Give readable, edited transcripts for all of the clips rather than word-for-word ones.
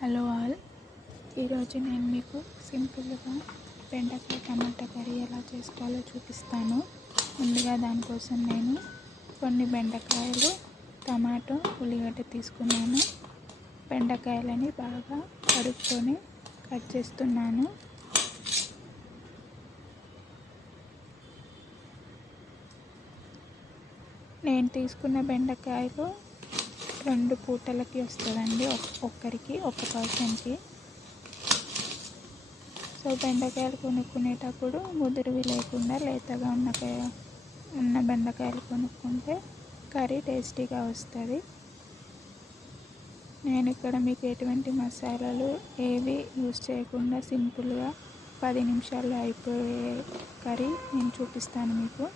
Hello all. ఈరోజు నేను మీకు సింపుల్గా బెండకాయ టమాటా కర్రీ ఎలా చేసుకోవాలో చూపిస్తాను. ముందుగా దానికోసం నేను కొన్ని బెండకాయలు, టమాటో, ఉల్లిగడ్డ తీసుకున్నాను. బెండకాయలని బాగా కడుక్కొని కట్ చేస్తున్నాను. నేను తీసుకున్న బెండకాయలు 2 పూటలకి వస్తుందండి, ఒక్కరికి, ఒక పర్సన్కి. సో బెండకాయలు కొనుక్కునేటప్పుడు ముదురువి లేకుండా లేతగా ఉన్న బెండకాయలు కొనుక్కుంటే కర్రీ టేస్టీగా వస్తుంది. నేను ఇక్కడ మీకు ఎటువంటి మసాలాలు ఏవి యూజ్ చేయకుండా సింపుల్గా 10 నిమిషాల్లో అయిపోయే కర్రీ నేను చూపిస్తాను మీకు.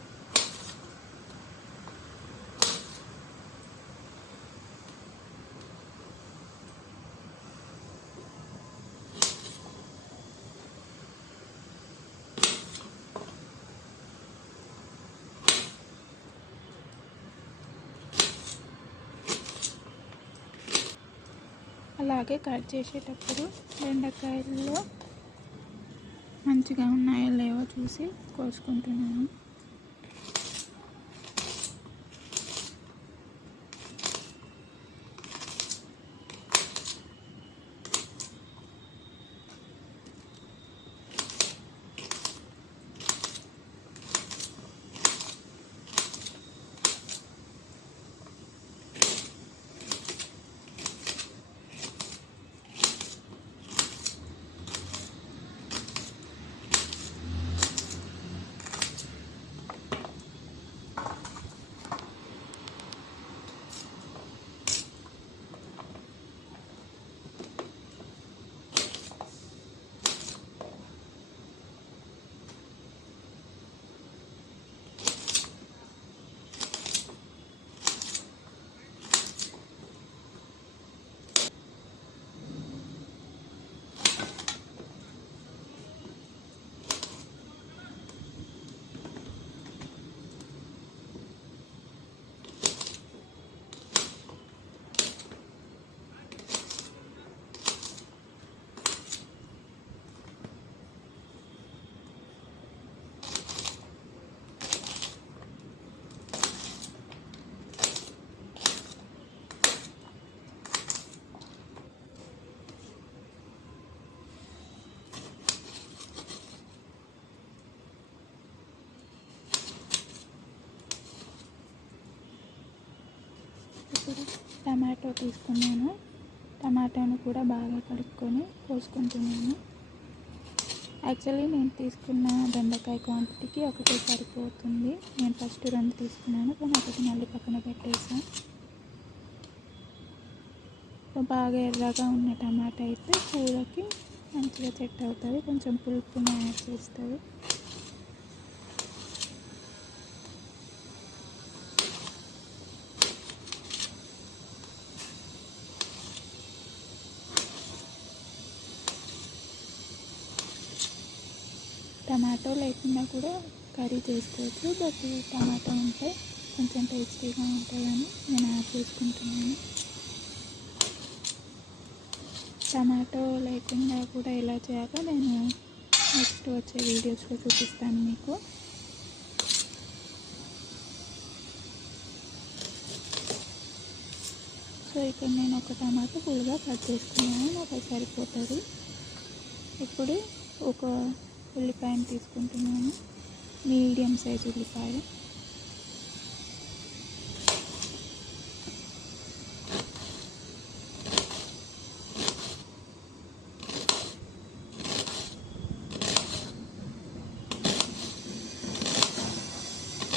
అలాగే కట్ చేసేటప్పుడు బెండకాయల్లో మంచిగా ఉన్నాయో లేవో చూసి కోసుకుంటున్నాను. ఇప్పుడు టమాటో తీసుకున్నాను. టమాటాను కూడా బాగా కడుక్కొని పోసుకుంటున్నాను. యాక్చువల్లీ నేను తీసుకున్న బెండకాయ క్వాంటిటీకి ఒకటే సరిపోతుంది. నేను ఫస్ట్ 2 తీసుకున్నాను, కానీ ఒకటి మళ్ళీ పక్కన పెట్టేసాను. బాగా ఎర్రగా ఉన్న టమాటా అయితే కూరకి మంచిగా సెట్ అవుతుంది, కొంచెం పులుపుని యాడ్ చేస్తుంది. టమాటో లేకుండా కూడా కర్రీ చేసుకోవచ్చు, బట్ టమాటో ఉంటే కొంచెం టేస్టీగా ఉంటుందని నేను యాడ్ చేసుకుంటున్నాను. టమాటో లేకుండా కూడా ఎలా చేయాలో నేను నెక్స్ట్ వచ్చే వీడియోస్లో చూపిస్తాను మీకు. సో ఇక్కడ నేను ఒక టమాటో ఫుల్గా కట్ చేసుకున్నాను, నాకు సరిపోతుంది. ఇప్పుడు ఒక ఉల్లిపాయను తీసుకుంటున్నాను, మీడియం సైజ్ ఉల్లిపాయ.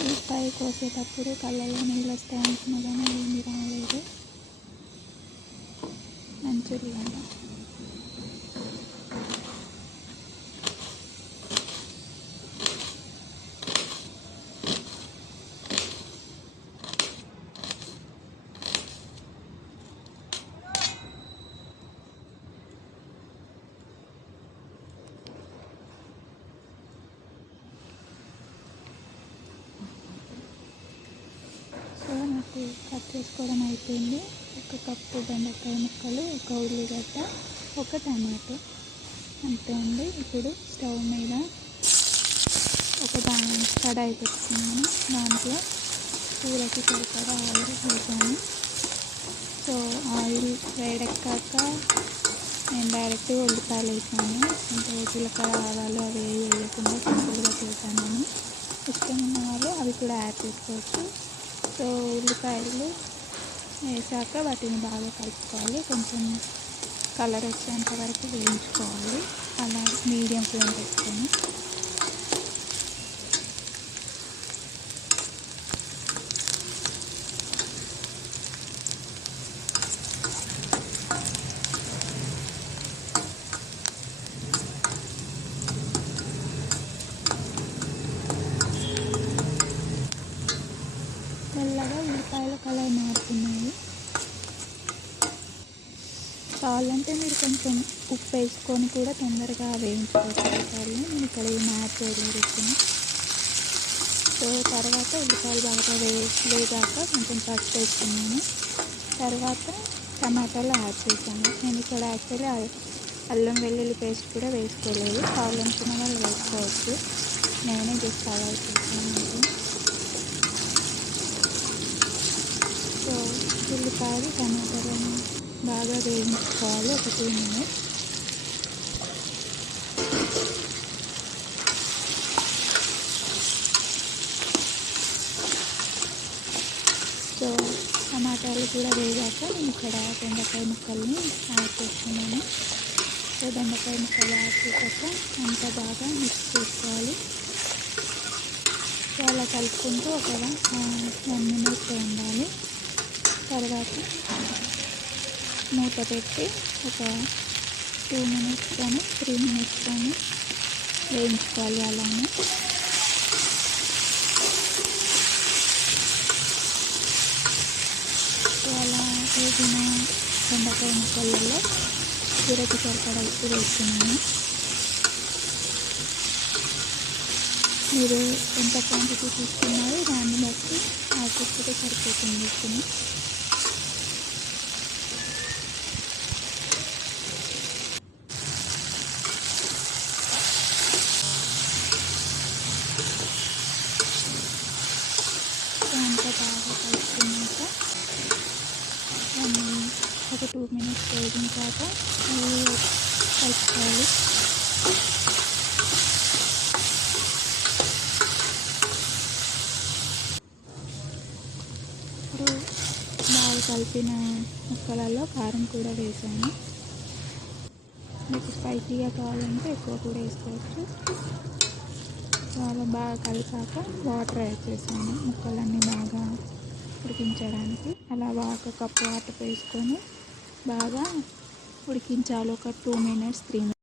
ఉల్లిపాయ కోసేటప్పుడు కళ్ళలో నీళ్ళు వస్తాయి అనుకున్నా కానీ ఏమీ రాలేదు. మంచి ఉల్లిగడ్డ. సో నాకు కట్ చేసుకోవడం అయిపోయింది. ఒక ఒక కప్పు బెండకాయ ముక్కలు, ఒక ఉల్లిగడ్డ, ఒక టమాటో, అంతే అండి. ఇప్పుడు స్టవ్ మీద ఒక కడాయి పెట్టుకున్నాను. దాంట్లో కూరకి సరిపడా ఆయిల్ వేసాను. సో ఆయిల్ వేడెక్కాక నేను డైరెక్ట్గా ఉల్లిపాయలు వేసాను. అంటే జీలకర్ర ఆవాలు అవి వేయకుండా సింపుల్గా చేశాను నేను. ఇష్టం ఉన్న వాళ్ళు అవి కూడా యాడ్ చేసుకోవచ్చు. సో ఉల్లిపాయలు వేసాక వాటిని బాగా కలుపుకోవాలి. కొంచెం కలర్ వచ్చేంత వరకు వేయించుకోవాలి. అలా మీడియం ఫ్లేమ్ పెట్టుకొని మెల్లగా ఉల్లిపాయల కలర్ మారుతున్నాయి. కావాలంటే మీరు కొంచెం ఉప్పు వేసుకొని కూడా తొందరగా వేయించుకోవచ్చు ఉల్లిపాయలు. నేను ఇక్కడ ఏం యాడ్ చేయలేదు ఉప్పుని. సో తర్వాత ఉల్లిపాయలు బాగా వేగాక కొంచెం పసుపు వేసుకున్నాను. తర్వాత టమాటాలు యాడ్ చేశాను. నేను ఇక్కడ యాక్చువల్లీ అల్లం వెల్లుల్లి పేస్ట్ కూడా వేసుకోలేదు. కావాలనుకున్న వాళ్ళు వేసుకోవచ్చు. నేనే జస్ట్ అవాయిడ్ చేశాను. సో ఉల్లిపాయలు టమాటాలను బాగా వేయించుకోవాలి ఒక 2 minutes. సో టమాటాలు కూడా వేగాక నేను ఇక్కడ బెండకాయ ముక్కల్ని యాడ్ చేస్తున్నాను. సో బెండకాయ ముక్కలు యాడ్ చేశాక అంతా బాగా మిక్స్ చేసుకోవాలి. సో అలా కలుపుకుంటూ ఒక 1 minute ఉండాలి. తర్వాత మూత పెట్టి ఒక 2 minutes కానీ 3 minutes కానీ వేయించుకోవాలి. అలానే సో అలా వేసిన బెండకాయ ముక్కలలో కూరకి సరిపడా ఉప్పు వేస్తున్నాను. మీరు ఎంత క్వాంటిటీ తీసుకున్నారో దాన్ని బట్టి ఆ ఉప్పుతో సరిపోతుంది ఉప్పుని. అంతా బాగా కలుపుకున్నాక ఒక 2 minutes వేగించాక కలుపుకోవాలి. ఇప్పుడు బాగా కలిపిన ముక్కలలో కారం కూడా వేసాను. మీకు స్పైసీగా కావాలంటే ఎక్కువ కూడా వేసుకోవచ్చు. చాలా బాగా కలిపాక వాటర్ యాడ్ చేసాను ముక్కలన్నీ బాగా ఉడికించడానికి. అలా బాగా కప్పు వాటర్ వేసుకొని బాగా ఉడికించాలి. ఒక 2 minutes 3 minutes.